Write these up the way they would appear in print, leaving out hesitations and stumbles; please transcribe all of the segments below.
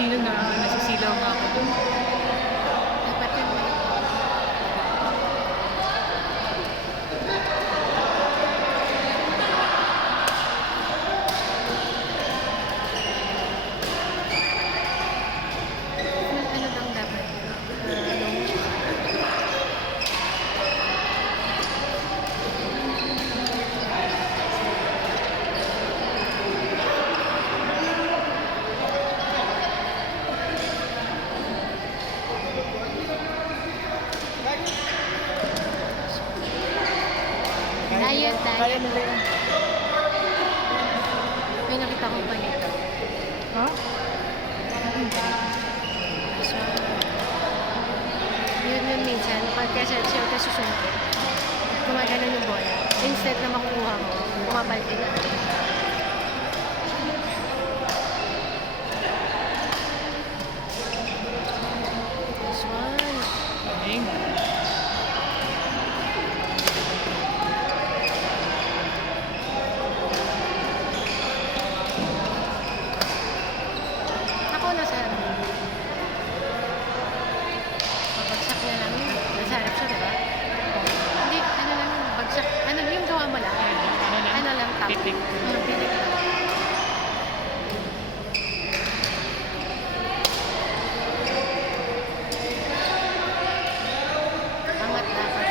Silang nasisilaw nga ako doon. Dapat yun may ano bang dapat? Diet. Kaya nila yun. May nakita ko pa nito. Ha? So, yun minsan, pagka siya susunod, gumagano yung bola. Instead na makukuha mo, bumabalik din. This one. Galing. Ako nasa harap. Babagsak niya lang yun. Nasa harap siya, diba? Hindi, ano lang yun, bagsak. Ano yung gawa mo lang? Ano lang, tap. Titik. Titik lang. Angat dapat.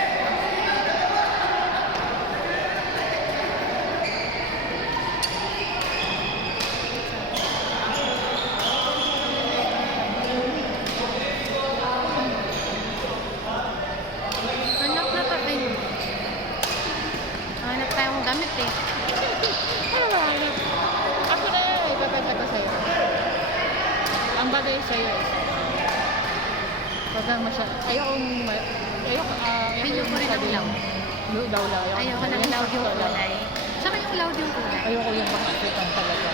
Hanap na pa kayo. Hanap tayong gamit eh. Ano ba? Ako na yan. Ipapasa ko sa'yo. Ang bagay sa'yo. Pagka ayoko Ayoko rin ng loud. Law. Ayoko ng loud yung kulay. Saka yung loud yung kulay. Ayoko yung pang African talaga.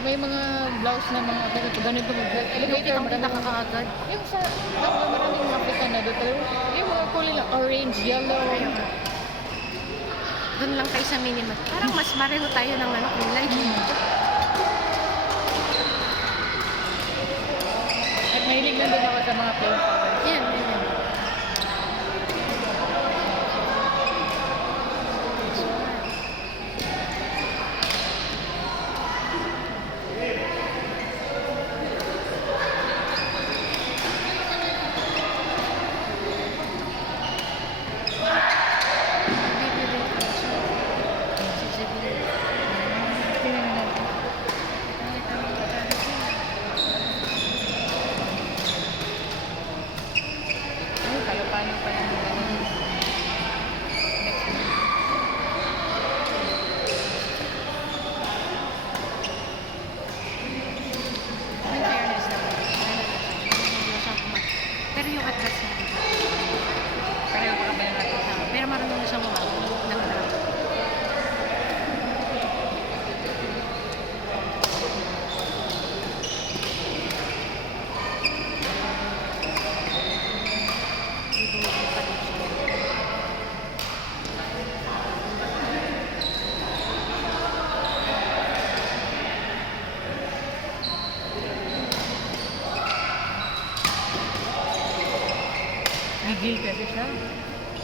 May mga blouse na mga African, ganito mo. Kitang kita ka kaagad. Yung sa, maraming mga African na doon. Yung mga kulay lang, orange, yellow. Ayoko. Doon lang tayo sa minimum. Parang mas mareho tayo ng ano, kulay. At mahilig lang din ako sa mga plain colors. Yan. Tingnan mo natin. Ano, kalapano pa lang yung ano. Next month. In fairness naman. Pero yung atras niya. Pareho pa kami natin. Pero marunong siyang umawag ng drum. Gigil kasi siya.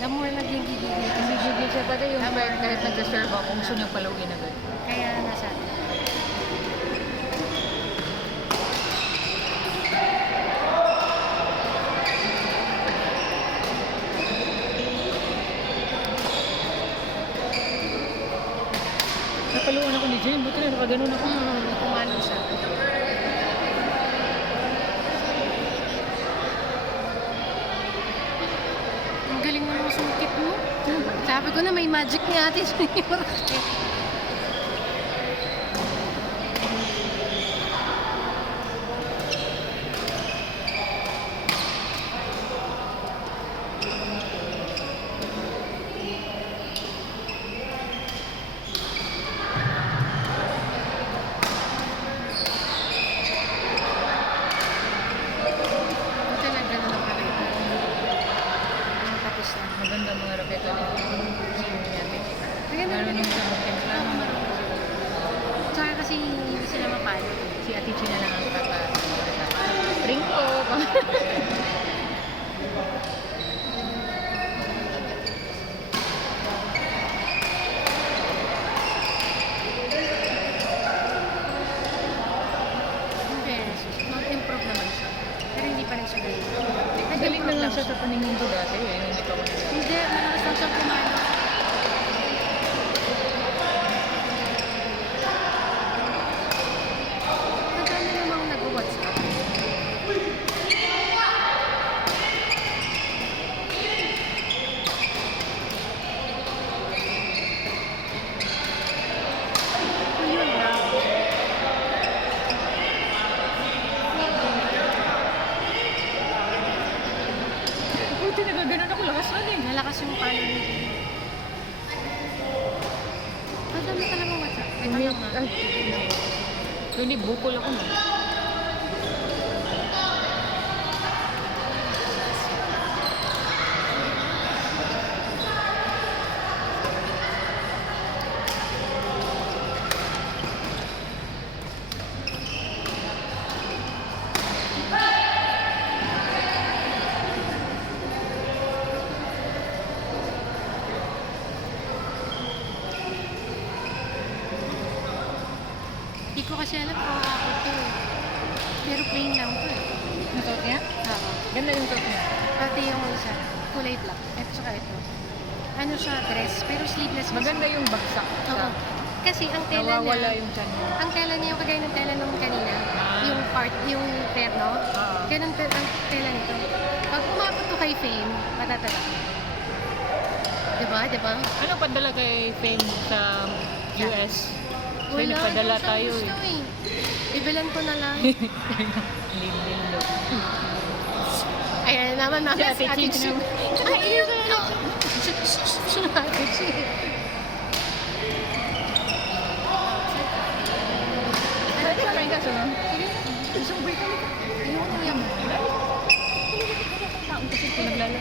The more naging gigil dito. Gigil siya pati yung kahit nag-reserve ako, gusto niyang palawin agad. Kaya nasa atin. Napaluan ako ni Jane, buti na nakaganon ako. Kumano siya. Ang galing mo ng sungkit mo. Sabi ko na may magic ni ate. Maganda mga raketo nito. Maganda Marunong siya magtimpla. Tsaka kasi hindi sila mapalo. Si Ate Chi na lang ang Ring ko. Hindi, mag-improve naman siya. Pero hindi pa rin siya galing. Galing na Nag-improve lang siya sa paningin ko dati eh. Nung ikaw na. Hindi, malakas lang siyang pumalo. Madami namang nag-WhatsApp. Yun lang. Buti nagaganon ako lakas nun eh. Malakas yung palo ni Jay. Madami ka namang WhatsApp. Wait May, lang ay, ma. hindi, bukol ako na. Hindi ko kasi alam kung ako to eh. Pero plain lang to eh. Ang suot niya? Oo. Ganda yung suot niya. Pati yung isa, kulay black. At saka ito. Ano siya, dress, pero sleeveless. kasi. Maganda yung bagsak. Oo. Kasi ang tela Nawawala niya, yung chan niya. ang tela niya yung kagaya ng tela nung kanina. Ah. Yung part, yung terno. Oo. Ganun ang tela nito. Pag umabot to kay Fame, matatala. Diba? Diba? Ano padala kay Fame sa US? So, Wala, nagpadala hindi ko siya tayo gusto eh. Ibilan ko na lang. Lindo. Ayan naman mga Si Ate Chi Chi. naman. Ay, yun na. Ate Chi. Pwede ka rin kaso, no? Sige. Isang break kami ka. Ayoko na yan. Taong kasi pinaglalaro.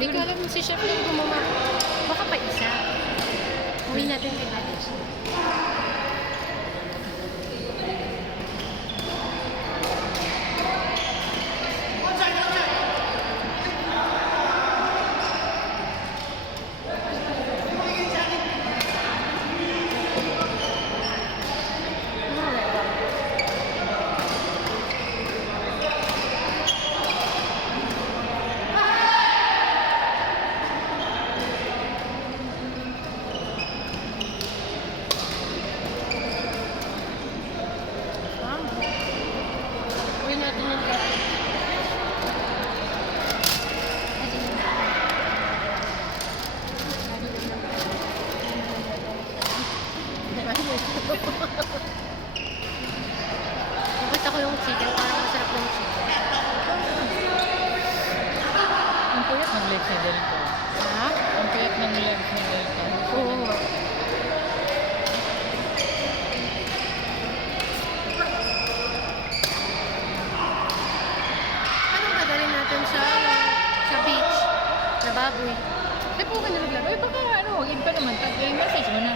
Hindi ko alam si chef yung gumawa. Baka pa isa. Uwi natin kay Alice. Uwi natin yung kay Alice. Nakita ko yung chicken, parang masarap ng chicken. Ang puyat ng legs ni Delta. Ha? Ang puyat ng legs ni Delta. Oo nga. Anong dadalhin natin sa beach na baboy? Ay po ka na naglaro. Ay baka ano, wagin pa naman. Message mo na.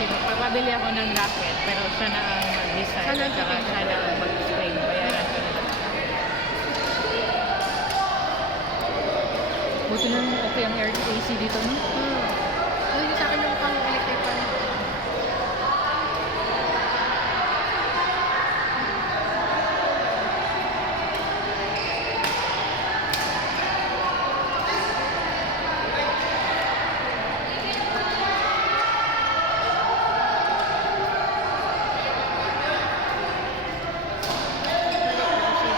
Magpapabili ako ng racket, pero siya na ang mag-design. Siya na ang Saka siya na ang mag-spray. Bayaran ko na lang. Buti na okay ang air AC dito, no? Uy, sa akin yung pang electric fan.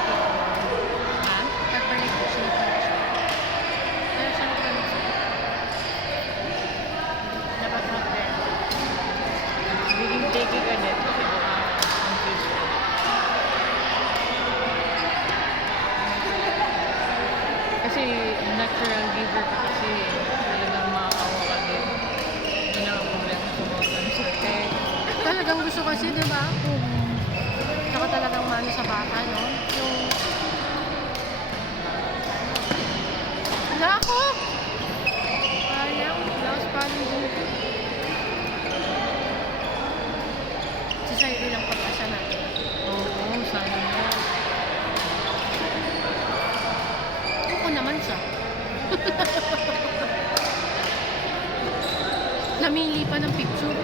Ha? Pagbalik ko siya. Pero siya nagkaroon siya. Dapat mag-bear. Biging take ka din. Kasi baka ang fish. Kasi natural giver ka kasi talagang makakawa ka din. Yun ang problema sa mga concert. Eh, Talagang gusto kasi, di ba? Saka talagang mano sa bata, no? Yung... Wala ako! Ayaw, last paling dito. Si Sayo lang pag-asa natin. oo, sana mo. Oo naman siya. Namili pa ng picture.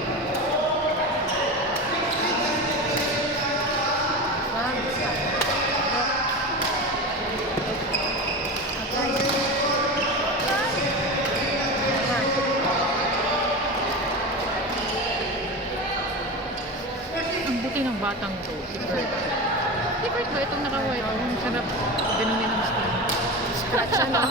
Ang buti ng batang to, si Bert. Si Bert ba? Itong naka-white. Ang sarap. Ganun yun ang skin. Scratch siya, no?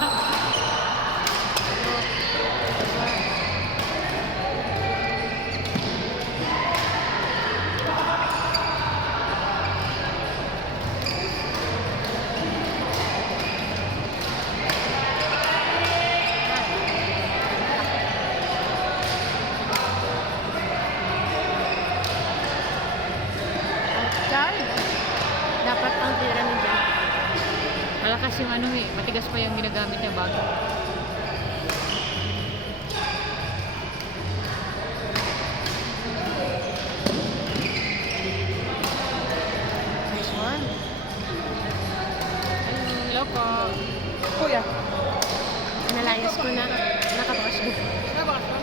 Child. Dapat ang tira ni Jen. Malakas yung ano eh. Matigas pa yung ginagamit niya bago. Nice one. Hello po. Kuya. Nalayas ko na. Nakabakas ko. Nabakas ka?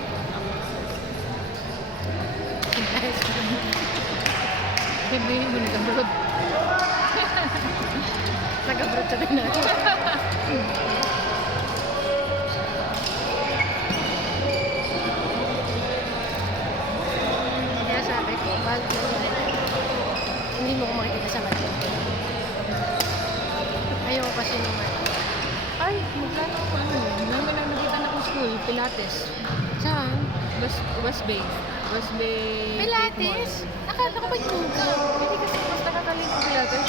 Nalayas ko na. Bibili mo nag-abroad. Nag-abroad sa rin natin. Kaya sabi ko, balik na yun. Hindi mo ko makikita sa mata. Ayaw ko kasi naman. Ay, magkano ako ano. Nang nakita na ko school, Pilates. Saan? West Bay. West Bay. Pilates? Akala ko ba yoga? Hindi kasi mas nakakaling ko Pilates.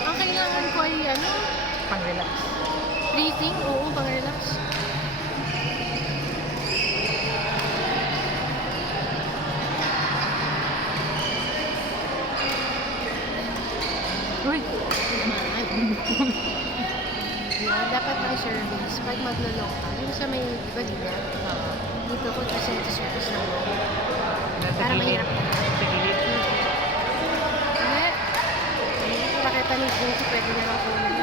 Ang kailangan ko ay ano? Pang-relax. Breathing? Oo, pang-relax. Uy! Yeah, dapat ang service, pag maglulok ka, yung sa may, di ba ganyan? Dito ko kasi ito service lang. Para mahirap ka. Sa gilid. Hindi. Hindi ko nakita ni Jinx, pwede na lang kunin.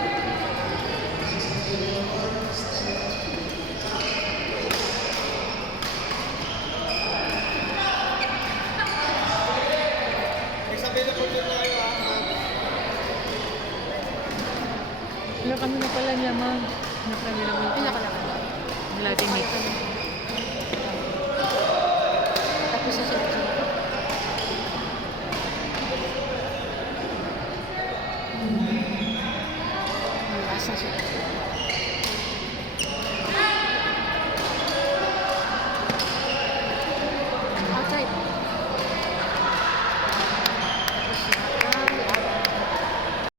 Wala kami na pala niya, ma'am. Wala kami na Ay, pala. nakalakad. Vladimir. Tapos na sila dyan. Last na sila.